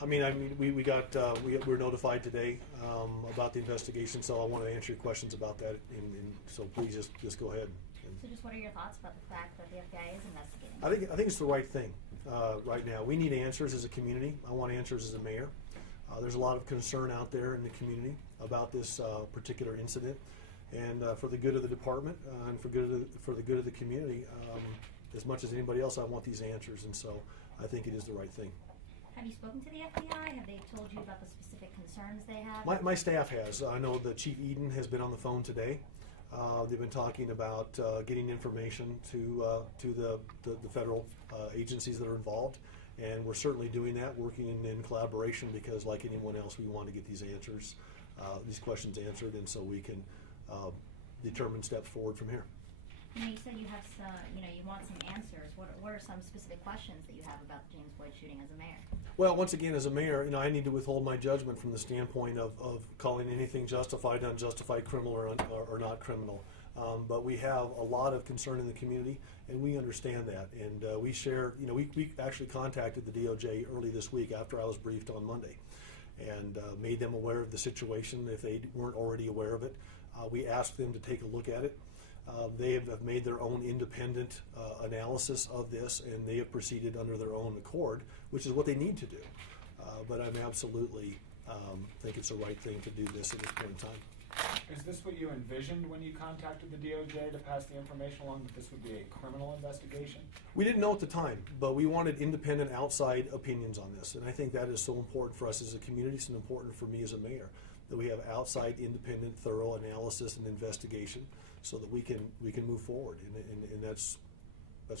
I mean, we got we were notified today about the investigation, so I want to answer your questions about that. And so please just go ahead. So just what are your thoughts about the fact that the FBI is investigating? I think it's the right thing right now. We need answers as a community. I want answers as a mayor. There's a lot of concern out there in the community about this particular incident, and for the good of the department and for the good of the community, as much as anybody else, I want these answers, and so I think it is the right thing. Have you spoken to the FBI? Have they told you about the specific concerns they have? My staff has. I know that Chief Eden has been on the phone today. They've been talking about getting information to the federal agencies that are involved, and we're certainly doing that, working in collaboration, because like anyone else, we want to get these answers, these questions answered, and so we can determine steps forward from here. You said you have some, you want some answers. What are some specific questions that you have about the James Boyd shooting as a mayor? Well, once again, as a mayor, I need to withhold my judgment from the standpoint of calling anything justified, unjustified, criminal, or not criminal. But we have a lot of concern in the community, and we understand that. And we share, we actually contacted the DOJ early this week after I was briefed on Monday, and made them aware of the situation if they weren't already aware of it. We asked them to take a look at it. They have made their own independent analysis of this, and they have proceeded under their own accord, which is what they need to do. But I'm absolutely think it's the right thing to do this at this point in time. Is this what you envisioned when you contacted the DOJ to pass the information along, that this would be a criminal investigation? We didn't know at the time, but we wanted independent outside opinions on this, and I think that is so important for us as a community, and important for me as a mayor, that we have outside independent thorough analysis and investigation so that we can move forward, and that's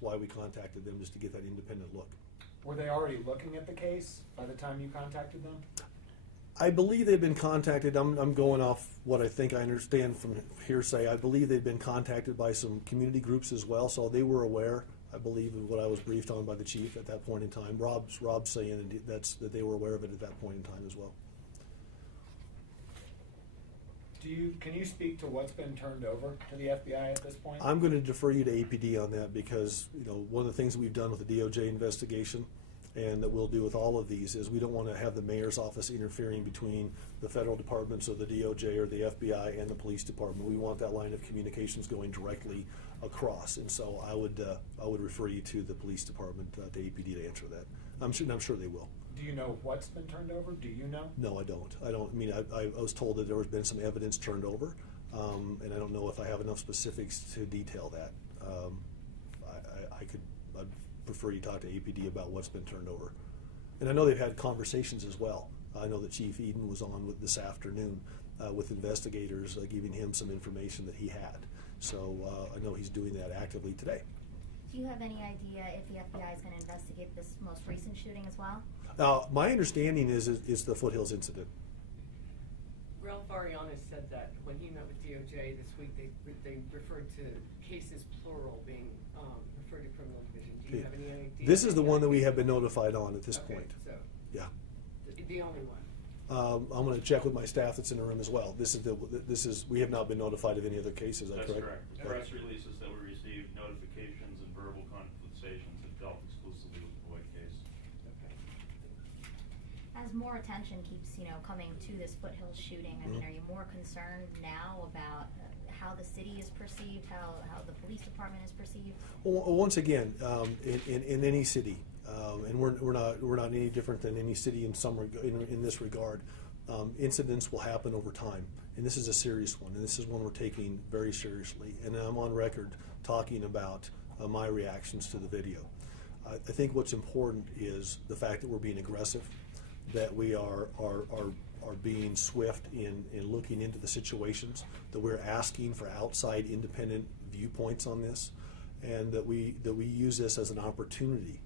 why we contacted them, just to get that independent look. Were they already looking at the case by the time you contacted them? I believe they've been contacted. I'm going off what I think I understand from hearsay. I believe they've been contacted by some community groups as well, so they were aware, I believe, of what I was briefed on by the chief at that point in time. Rob's saying that they were aware of it at that point in time as well. Can you speak to what's been turned over to the FBI at this point? I'm going to defer you to APD on that, because one of the things that we've done with the DOJ investigation, and that we'll do with all of these, is we don't want to have the mayor's office interfering between the federal departments of the DOJ or the FBI and the police department. We want that line of communications going directly across, and so I would refer you to the police department, to APD, to answer that. I'm sure they will. Do you know what's been turned over? Do you know? No, I don't. I mean, I was told that there has been some evidence turned over, and I don't know if I have enough specifics to detail that. I'd prefer you talk to APD about what's been turned over. And I know they've had conversations as well. I know that Chief Eden was on this afternoon with investigators, giving him some information that he had. So I know he's doing that actively today. Do you have any idea if the FBI is going to investigate this most recent shooting as well? My understanding is the Foothills incident. Ralph Arianes said that when he met with DOJ this week, they referred to cases plural being referred to criminal division. Do you have any idea? This is the one that we have been notified on at this point. So yeah, the only one. I'm going to check with my staff that's in the room as well. We have not been notified of any other cases. That's correct? correct. The press releases that we received, notifications and verbal conversations have dealt exclusively with the Boyd case. Okay. As more attention keeps, coming to this Foothills shooting, I mean, are you more concerned now about how the city is perceived, how the police department is perceived? Well, once again, in any city, and we're not any different than any city in this regard. Incidents will happen over time, and this is a serious one, and this is one we're taking very seriously. And I'm on record talking about my reactions to the video. I think what's important is the fact that we're being aggressive, that we are being swift in looking into the situations, that we're asking for outside independent viewpoints on this, and that we use this as an opportunity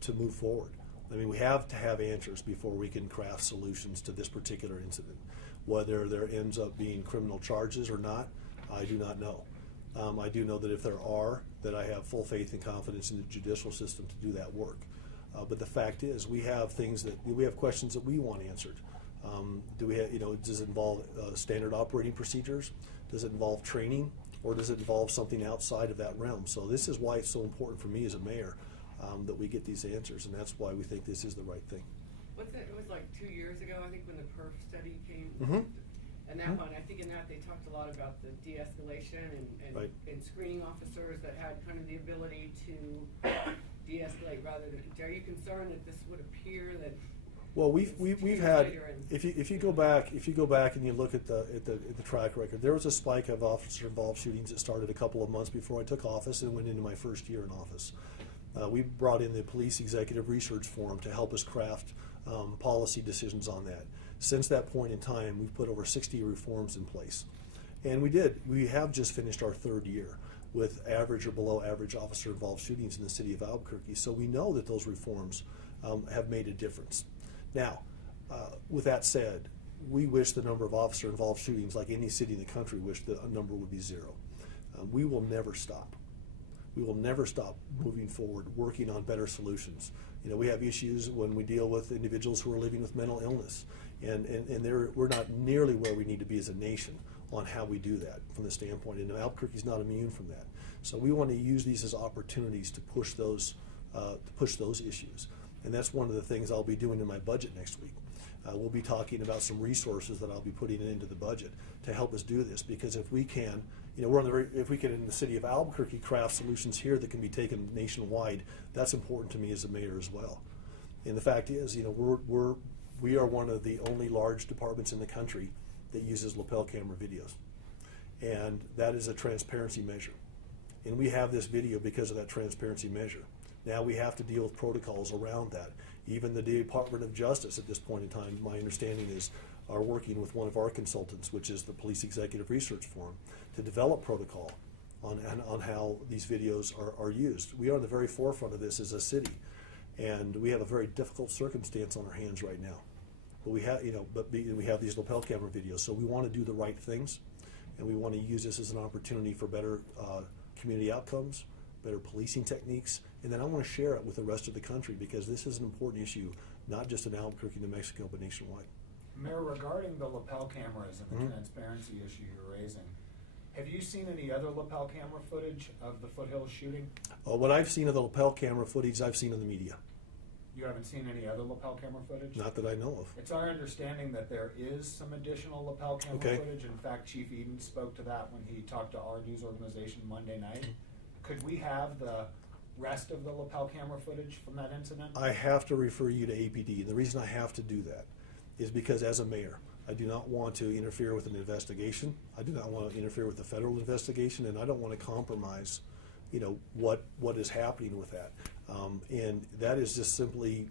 to move forward. I mean, we have to have answers before we can craft solutions to this particular incident. Whether there ends up being criminal charges or not, I do not know. I do know that if there are, that I have full faith and confidence in the judicial system to do that work. But the fact is, we have questions that we want answered. Does it involve standard operating procedures? Does it involve training? Or does it involve something outside of that realm? So this is why it's so important for me as a mayor that we get these answers, and that's why we think this is the right thing. What's it was like 2 years ago, I think, when the perf study came. Mhm. And that Mhm. one, I think in that they talked a lot about the de-escalation Right. and screening officers that had kind of the ability to de-escalate rather than, are you concerned that this would appear that? Well, we've years had, later and- if you go back and you look at the track record, there was a spike of officer involved shootings that started a couple of months before I took office and went into my first year in office. We brought in the Police Executive Research Forum to help us craft policy decisions on that. Since that point in time, we've put over 60 reforms in place. And we have just finished our third year with average or below average officer involved shootings in the city of Albuquerque. So we know that those reforms have made a difference. Now, with that said, we wish the number of officer involved shootings, like any city in the country, wish the number would be zero. We will never stop. We will never stop moving forward, working on better solutions. You know, we have issues when we deal with individuals who are living with mental illness, and we're not nearly where we need to be as a nation on how we do that from the standpoint, and Albuquerque's not immune from that. So we want to use these as opportunities to push those issues, and that's one of the things I'll be doing in my budget next week. We'll be talking about some resources that I'll be putting into the budget to help us do this, because if we can, you know, if we can in the city of Albuquerque craft solutions here that can be taken nationwide, that's important to me as a mayor as well. And the fact is, you know, we are one of the only large departments in the country that uses lapel camera videos, and that is a transparency measure. And we have this video because of that transparency measure. Now we have to deal with protocols around that. Even the Department of Justice at this point in time, my understanding is, are working with one of our consultants, which is the Police Executive Research Forum, to develop protocol on how these videos are used. We are on the very forefront of this as a city, and we have a very difficult circumstance on our hands right now. But we have, you know, we have these lapel camera videos, so we want to do the right things, and we want to use this as an opportunity for better community outcomes, better policing techniques, and then I want to share it with the rest of the country, because this is an important issue, not just in Albuquerque, New Mexico, but nationwide. Mayor, regarding the lapel cameras and the Mhm. transparency issue you're raising, have you seen any other lapel camera footage of the Foothills shooting? What I've seen of the lapel camera footage, I've seen in the media. You haven't seen any other lapel camera footage? Not that I know of. It's our understanding that there is some additional lapel camera Okay. footage. In fact, Chief Eden spoke to that when he talked to our news organization Monday night. Could we have the rest of the lapel camera footage from that incident? I have to refer you to APD. The reason I have to do that is because as a mayor, I do not want to interfere with an investigation. I do not want to interfere with the federal investigation, and I don't want to compromise, you know, what is happening with that. And that is just simply,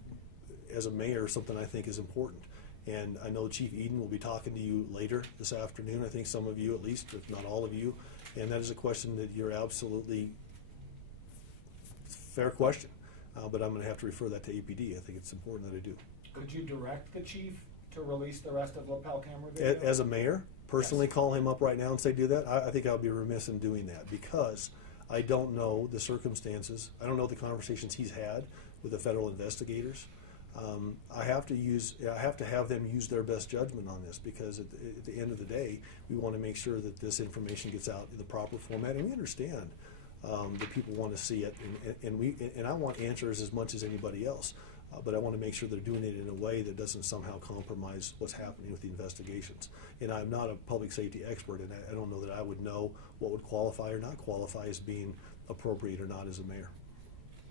as a mayor, something I think is important. And I know Chief Eden will be talking to you later this afternoon. I think some of you, at least, if not all of you. And that is a question that you're absolutely fair question. But I'm going to have to refer that to APD. I think it's important that I do. Could you direct the chief to release the rest of lapel camera video? As a mayor, personally Yes. call him up right now and say do that, I think I would be remiss in doing that, because I don't know the circumstances. I don't know the conversations he's had with the federal investigators. I have to have them use their best judgment on this, because at the end of the day, we want to make sure that this information gets out in the proper format, and we understand that people want to see it, and I want answers as much as anybody else. But I want to make sure they're doing it in a way that doesn't somehow compromise what's happening with the investigations. And I'm not a public safety expert, and I don't know that I would know what would qualify or not qualify as being appropriate or not as a mayor.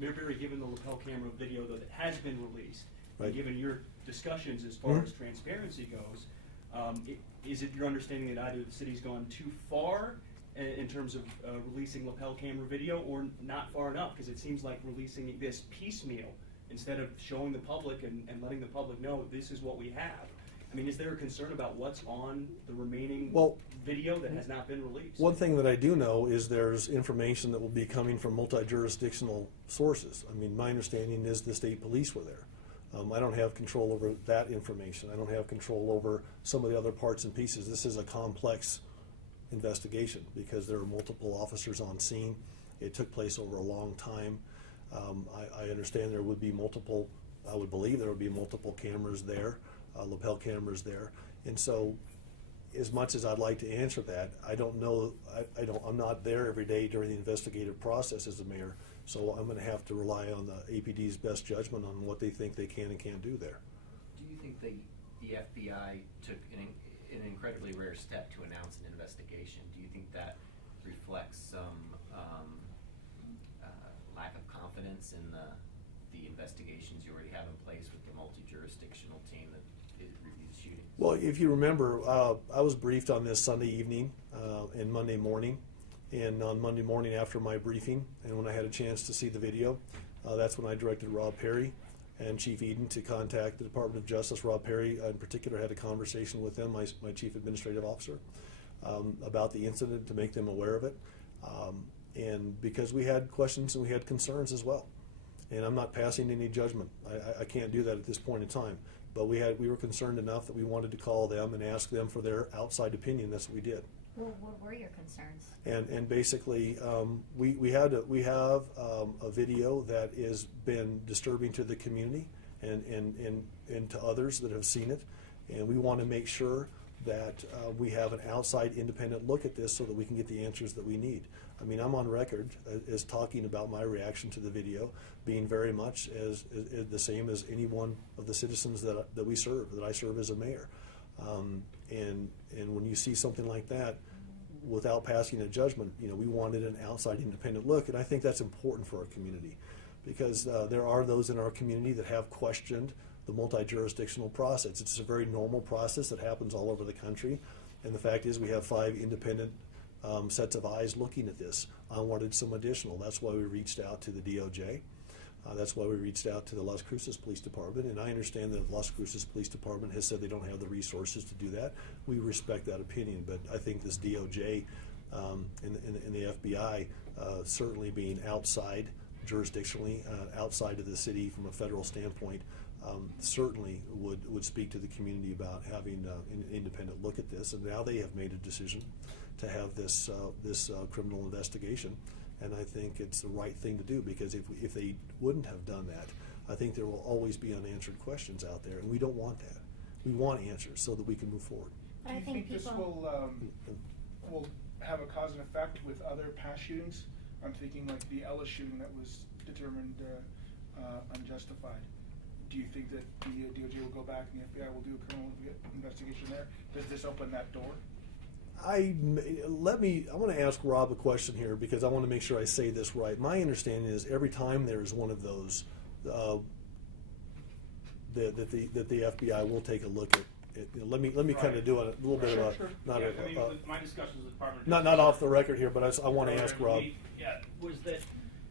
Mayor Berry, given the lapel camera video though that has been released, Right. and given your discussions as far Mhm. as transparency goes, is it your understanding that either the city's gone too far in terms of releasing lapel camera video, or not far enough? Because it seems like releasing this piecemeal instead of showing the public and letting the public know this is what we have. I mean, is there a concern about what's on the remaining video that has not been released? One thing that I do know is there's information that will be coming from multi-jurisdictional sources. I mean, my understanding is the state police were there. I don't have control over that information. I don't have control over some of the other parts and pieces. This is a complex investigation because there are multiple officers on scene. It took place over a long time. I understand there would be multiple, I would believe there would be multiple cameras there, lapel cameras there. And so, as much as I'd like to answer that, I don't know, I'm not there every day during the investigative process as a mayor, so I'm going to have to rely on the APD's best judgment on what they think they can and can't do there. you think the FBI took an incredibly rare step to announce an investigation? Do you think that reflects some lack of confidence in the investigations you already have in place with the multi-jurisdictional team that reviews shootings? Well, if you remember, I was briefed on this Sunday evening and Monday morning. And on Monday morning after my briefing, and when I had a chance to see the video, that's when I directed Rob Perry and Chief Eden to contact the Department of Justice. Rob Perry, in particular, had a conversation with them, my Chief Administrative Officer, about the incident to make them aware of it. And because we had questions and we had concerns as well. And I'm not passing any judgment. I can't do that at this point in time. But we were concerned enough that we wanted to call them and ask them for their outside opinion. That's what we did. Well, what were your concerns? And basically, we have a video that has been disturbing to the community and to others that have seen it, and we want to make sure that we have an outside independent look at this so that we can get the answers that we need. I mean, I'm on record as talking about my reaction to the video being very much as the same as any one of the citizens that we serve, that I serve as a mayor. And when you see something like that, without passing a judgment, we wanted an outside independent look, and I think that's important for our community, because there are those in our community that have questioned the multi-jurisdictional process. It's a very normal process that happens all over the country, and the fact is we have 5 independent sets of eyes looking at this. I wanted some additional. That's why we reached out to the DOJ. That's why we reached out to the Las Cruces Police Department, and I understand that the Las Cruces Police Department has said they don't have the resources to do that. We respect that opinion, but I think this DOJ and the FBI certainly being outside jurisdictionally, outside of the city from a federal standpoint, certainly would speak to the community about having an independent look at this. And now they have made a decision to have this criminal investigation. And I think it's the right thing to do, because if they wouldn't have done that, I think there will always be unanswered questions out there, and we don't want that. We want answers so that we can move forward. But Do I you think this people. will have a cause and effect with other past shootings? I'm thinking like the Ellis shooting that was determined unjustified. Do you think that the DOJ will go back and the FBI will do a criminal investigation there? Does this open that door? I want to ask Rob a question here, because I want to make sure I say this right. My understanding is every time there is one of those, that the FBI will take a look at it. Let me kind of do a little bit of a not Yeah, a, with my discussions with the Department of not Justice, off the record here, but I want to ask Rob. Was that,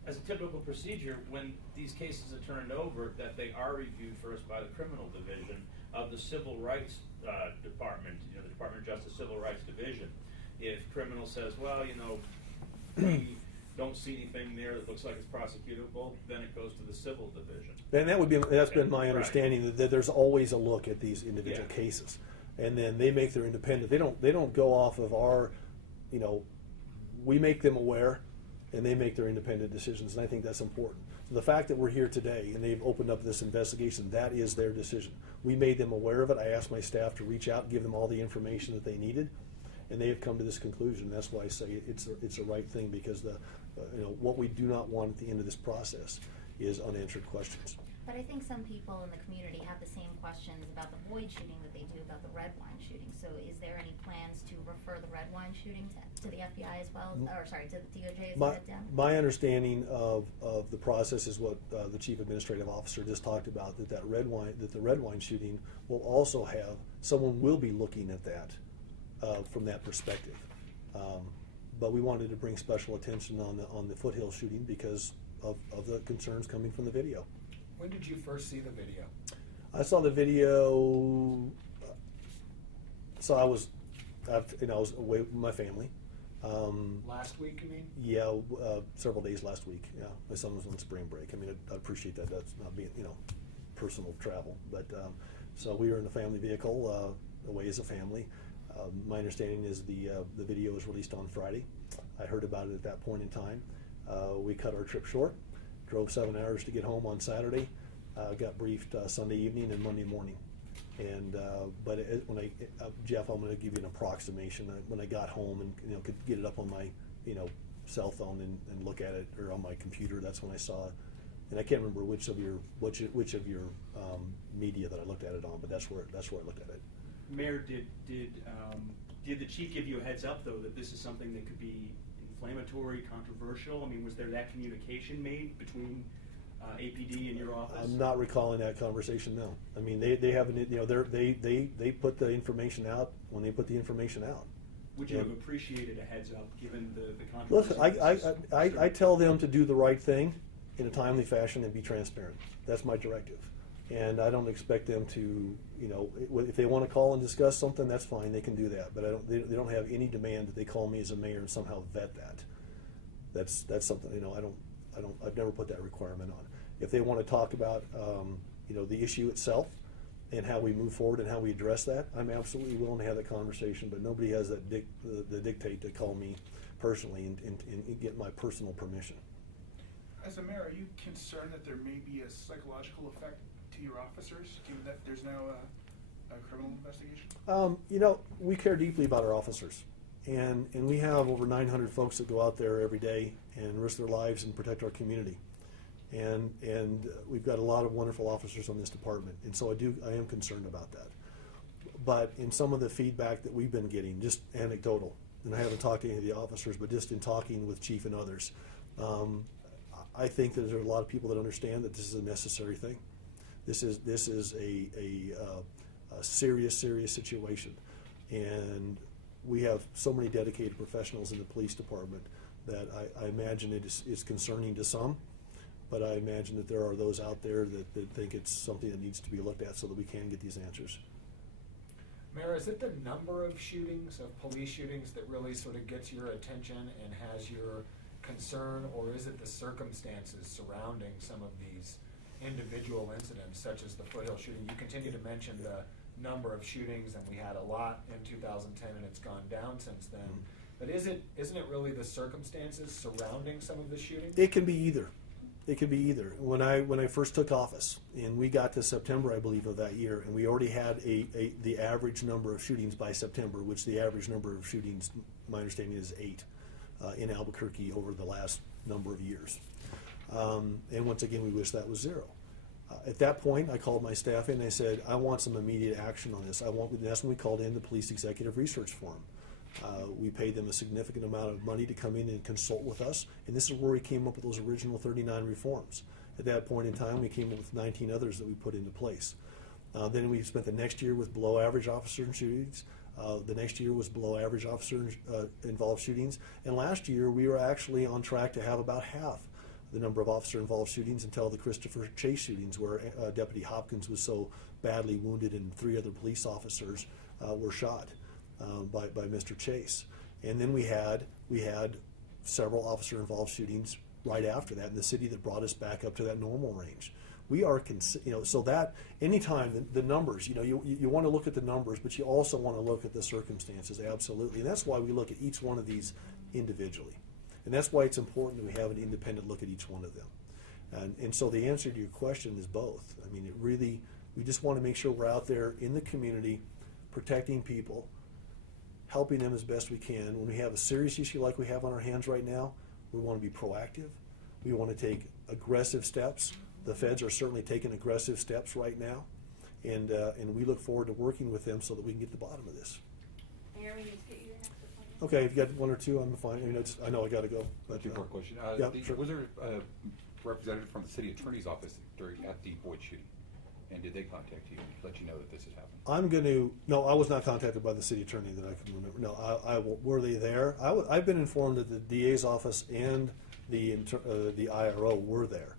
as a typical procedure, when these cases are turned over, that they are reviewed first by the criminal division of the Civil Rights Department, the Department of Justice Civil Rights Division. If criminal says, well, we don't see anything there that looks like it's prosecutable, then it goes to the civil division. And that's been my Right. understanding, that there's always a look at these individual Yeah. cases, and then they make their independent. They don't go off of our, we make them aware, and they make their independent decisions, and I think that's important. So the fact that we're here today and they've opened up this investigation, that is their decision. We made them aware of it. I asked my staff to reach out and give them all the information that they needed, and they have come to this conclusion. That's why I say it's a right thing, because what we do not want at the end of this process is unanswered questions. But I think some people in the community have the same questions about the Boyd shooting that they do about the Red Wine shooting. So is there any plans to refer the Red Wine shooting to the FBI as well, or sorry, to the DOJ as well? My understanding of the process is what the Chief Administrative Officer just talked about, that the Red Wine shooting will also have, someone will be looking at that from that perspective. But we wanted to bring special attention on the Foothill shooting because of the concerns coming from the video. When did you first see the video? I saw the video. So I was away with my family. Last week, you mean? Yeah, several days last week. Yeah, my son was on spring break. I mean, I appreciate that. That's not being personal travel, but so we were in a family vehicle away as a family. My understanding is the video was released on Friday. I heard about it at that point in time. We cut our trip short. Drove 7 hours to get home on Saturday. Got briefed Sunday evening and Monday morning. And but Jeff, I'm going to give you an approximation. When I got home and could get it up on my cell phone and look at it, or on my computer, that's when I saw And I can't remember which of your media that I looked at it on, but that's where I looked at it. Mayor, did the chief give you a heads up though that this is something that could be inflammatory, controversial? I mean, was there that communication made between APD and your office? I'm not recalling that conversation. No, I mean they haven't. You know, they put the information out when they put the information out. Would you have And- appreciated a heads up given the controversy? Listen, I tell them to do the right thing in a timely fashion and be transparent. That's my directive. And I don't expect them to, you know, if they want to call and discuss something, that's fine, they can do that. But they don't have any demand that they call me as a mayor and somehow vet that. That's something, you know, I've never put that requirement on. If they want to talk about, you know, the issue itself and how we move forward and how we address that, I'm absolutely willing to have that conversation, but nobody has that the dictate to call me personally and get my personal permission. As a mayor, are you concerned that there may be a psychological effect to your officers, given that there's now a criminal investigation? You know, we care deeply about our officers, and we have over 900 folks that go out there every day and risk their lives and protect our community. And we've got a lot of wonderful officers on this department, and so I am concerned about that. But in some of the feedback that we've been getting, just anecdotal, and I haven't talked to any of the officers, but just in talking with Chief and others, I think that there are a lot of people that understand that this is a necessary thing. This is a serious situation, and we have so many dedicated professionals in the police department that I imagine it is concerning to some, but I imagine that there are those out there that think it's something that needs to be looked at so that we can get these answers. Mayor, is it the number of shootings, of police shootings, that really sort of gets your attention and has your concern, or is it the circumstances surrounding some of these individual incidents, such as the Foothill shooting? You continue to mention the number of shootings, and we had a lot in 2010, and it's gone down since then. But isn't it really the circumstances surrounding some of the shootings? It can be either. It could be either. When I first took office, and we got to September, I believe, of that year, and we already had the average number of shootings by September, which the average number of shootings, my understanding, is 8 in Albuquerque over the last number of years. And once again, we wish that was 0. At that point, I called my staff in and I said, I want some immediate action on this. That's when we called in the Police Executive Research Forum. We paid them a significant amount of money to come in and consult with us, and this is where we came up with those original 39 reforms. At that point in time, we came up with 19 others that we put into place. Then we spent the next year with below average officer shootings. The next year was below average officer involved shootings, and last year we were actually on track to have about half the number of officer involved shootings until the Christopher Chase shootings, where Deputy Hopkins was so badly wounded and 3 other police officers were shot by Mr. Chase. And then we had several officer involved shootings right after that in the city that brought us back up to that normal range. We are, so that anytime the numbers, you want to look at the numbers, but you also want to look at the circumstances, absolutely. And that's why we look at each one of these individually. And that's why it's important that we have an independent look at each one of them. And so the answer to your question is both. I mean, we just want to make sure we're out there in the community protecting people, helping them as best we can. When we have a serious issue like we have on our hands right now, we want to be proactive. We want to take aggressive steps. The feds are certainly taking aggressive steps right now, and we look forward to working with them so that we can get to the bottom of this. Mayor, we need to get you your next appointment. Okay, if you got 1 or 2, I'm fine. I know I got to go. But, Two more question. yeah, sure. Was there a representative from the city attorney's office at the Boyd shooting? And did they contact you to let you know that this has happened? No, I was not contacted by the city attorney that I can remember. No, were they there? I've been informed that the DA's office and the IRO were there.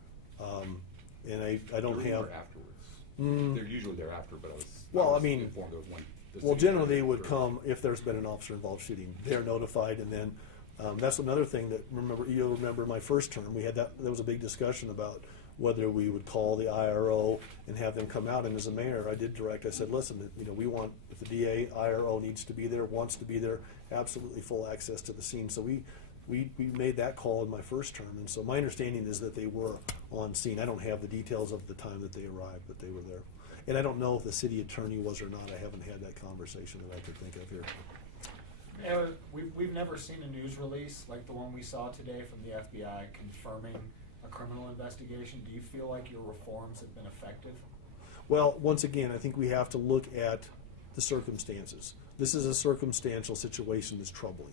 And I don't During have. or afterwards? They're usually there after, but I was informed there was one. Well, generally they would come if there's been an officer-involved shooting. They're notified, and then that's another thing that you'll remember my first term. We had there was a big discussion about whether we would call the IRO and have them come out. And as a mayor, I said, listen, we want, if the DA, IRO needs to be there, wants to be there, absolutely full access to the scene. So we made that call in my first term, and so my understanding is that they were on scene. I don't have the details of the time that they arrived, but they were there. And I don't know if the city attorney was or not. I haven't had that conversation that I could think of here. We've never seen a news release like the one we saw today from the FBI confirming a a criminal investigation? Do you feel like your reforms have been effective? Well, once again, I think we have to look at the circumstances. This is a circumstantial situation that's troubling.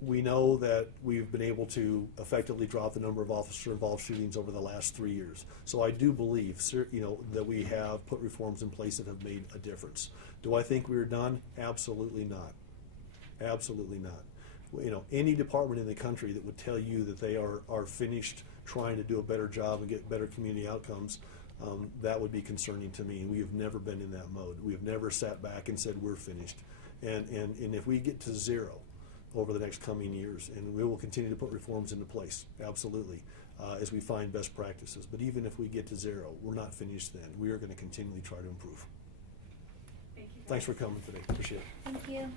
We know that we've been able to effectively drop the number of officer-involved shootings over the last 3 years. So I do believe, that we have put reforms in place that have made a difference. Do I think we're done? Absolutely not. Absolutely not. Any department in the country that would tell you that they are finished trying to do a better job and get better community outcomes, that would be concerning to me. We have never been in that mode. We have never sat back and said we're finished. And if we get to zero over the next coming years, and we will continue to put reforms into place, absolutely, as we find best practices. But even if we get to zero, we're not finished then. We are going to continually try to improve. Thank you. Thanks for coming today. Appreciate it. Thank you.